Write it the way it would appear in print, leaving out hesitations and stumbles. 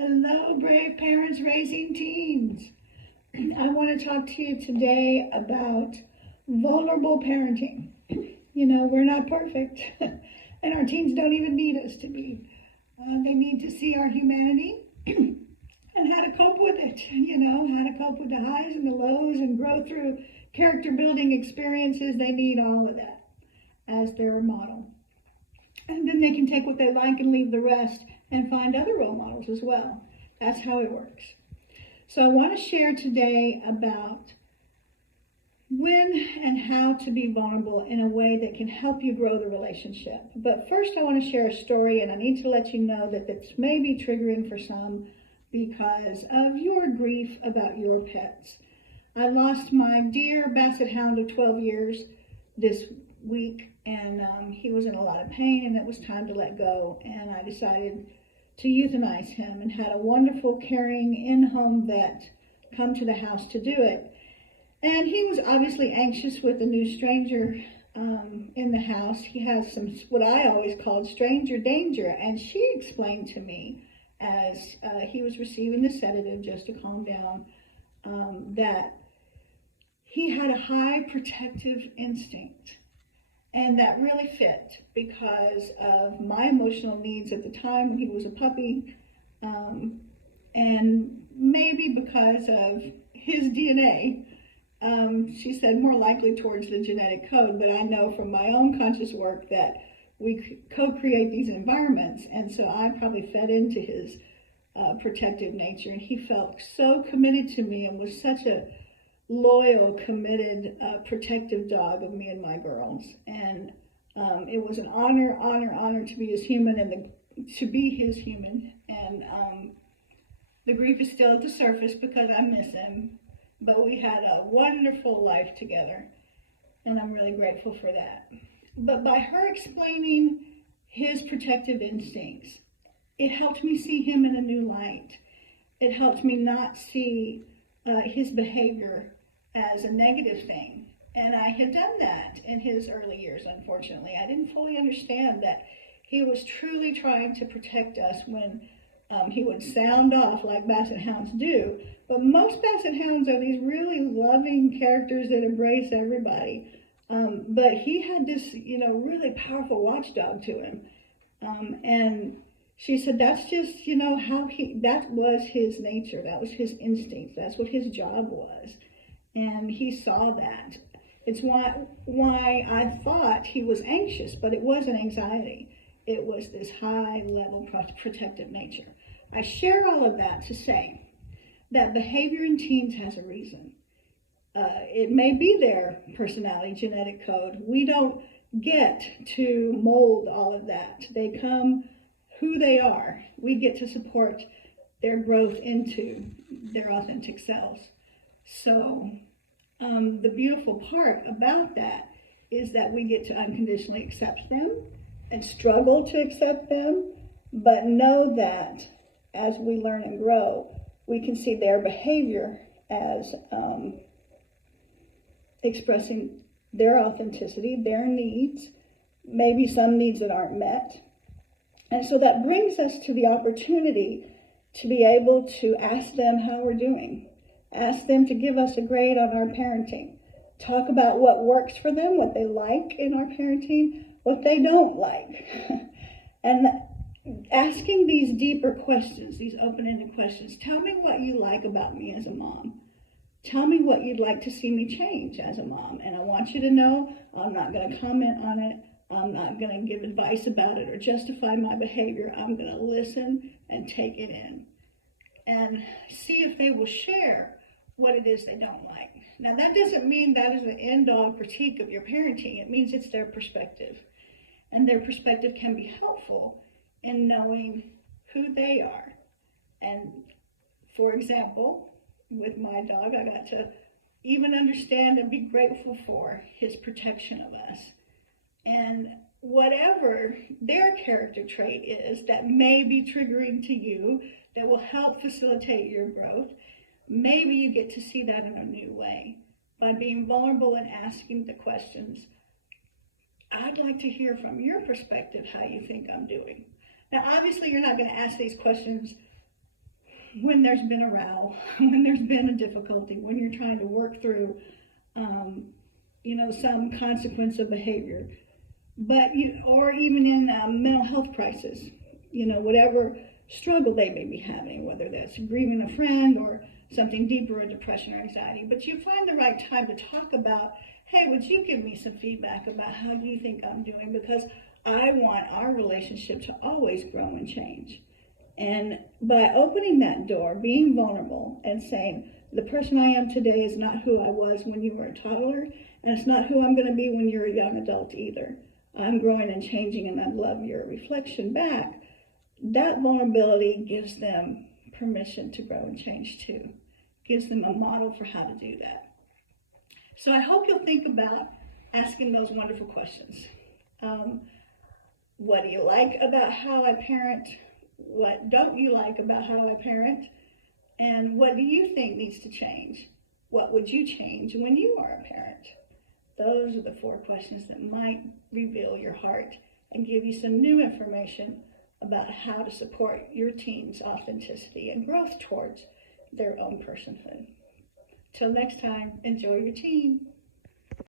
Hello, brave parents raising teens. I want to talk to you today about vulnerable parenting. You know, we're not perfect, and our teens don't even need us to be. They need to see our humanity and how to cope with it, how to cope with the highs and the lows and grow through character building experiences. They need all of that as their model. And then they can take what they like and leave the rest and find other role models as well. That's how it works. So I want to share today about when and how to be vulnerable in a way that can help you grow the relationship. But first I want to share a story, and I need to let you know that this may be triggering for some because of your grief about your pets. I lost my dear basset hound of 12 years this week, and he was in a lot of pain, and it was time to let go, and I decided to euthanize him and had a wonderful, caring, in-home vet come to the house to do it. And he was obviously anxious with a new stranger in the house. He has some, what I always called stranger danger, and she explained to me as he was receiving the sedative just to calm down that he had a high protective instinct. And that really fit because of my emotional needs at the time when he was a puppy, and maybe because of his DNA. She said more likely towards the genetic code, but I know from my own conscious work that we co-create these environments, and so I probably fed into his protective nature, and he felt so committed to me and was such a loyal, committed, protective dog of me and my girls. And it was an honor to be his human and to be his human. And the grief is still at the surface because I miss him. But we had a wonderful life together, and I'm really grateful for that. But by her explaining his protective instincts, it helped me see him in a new light. It helped me not see his behavior as a negative thing. And I had done that in his early years, unfortunately. I didn't fully understand that he was truly trying to protect us when he would sound off like basset hounds do. But most basset hounds are these really loving characters that embrace everybody. But he had this, really powerful watchdog to him. And she said, that's just, that was his nature. That was his instinct. That's what his job was. And he saw that. It's why I thought he was anxious, but it wasn't anxiety. It was this high level protective nature. I share all of that to say that behavior in teens has a reason. It may be their personality, genetic code. We don't get to mold all of that. They come who they are. We get to support their growth into their authentic selves. So the beautiful part about that is that we get to unconditionally accept them and struggle to accept them, but know that as we learn and grow, we can see their behavior as expressing their authenticity, their needs, maybe some needs that aren't met. And so that brings us to the opportunity to be able to ask them how we're doing. Ask them to give us a grade on our parenting. Talk about what works for them, what they like in our parenting, what they don't like. And asking these deeper questions, these open-ended questions. Tell me what you like about me as a mom. Tell me what you'd like to see me change as a mom. And I want you to know I'm not going to comment on it. I'm not going to give advice about it or justify my behavior. I'm going to listen and take it in and see if they will share what it is they don't like. Now, that doesn't mean that is an end-all critique of your parenting. It means it's their perspective. And their perspective can be helpful in knowing who they are. And for example, with my dog, I got to even understand and be grateful for his protection of us. And whatever their character trait is that may be triggering to you, that will help facilitate your growth, maybe you get to see that in a new way by being vulnerable and asking the questions. I'd like to hear from your perspective how you think I'm doing. Now, obviously, you're not going to ask these questions when there's been a row, when there's been a difficulty, when you're trying to work through, some consequence of behavior. But or even in mental health crisis, whatever struggle they may be having, whether that's grieving a friend or something deeper, a depression or anxiety. But you find the right time to talk about, hey, would you give me some feedback about how you think I'm doing? Because I want our relationship to always grow and change. And by opening that door, being vulnerable and saying, the person I am today is not who I was when you were a toddler, and it's not who I'm going to be when you're a young adult either. I'm growing and changing, and I love your reflection back. That vulnerability gives them permission to grow and change too. Gives them a model for how to do that. So I hope you'll think about asking those wonderful questions. What do you like about how I parent? What don't you like about how I parent? And what do you think needs to change? What would you change when you are a parent? Those are the 4 questions that might reveal your heart and give you some new information about how to support your teen's authenticity and growth towards their own personhood. Till next time, enjoy your teen.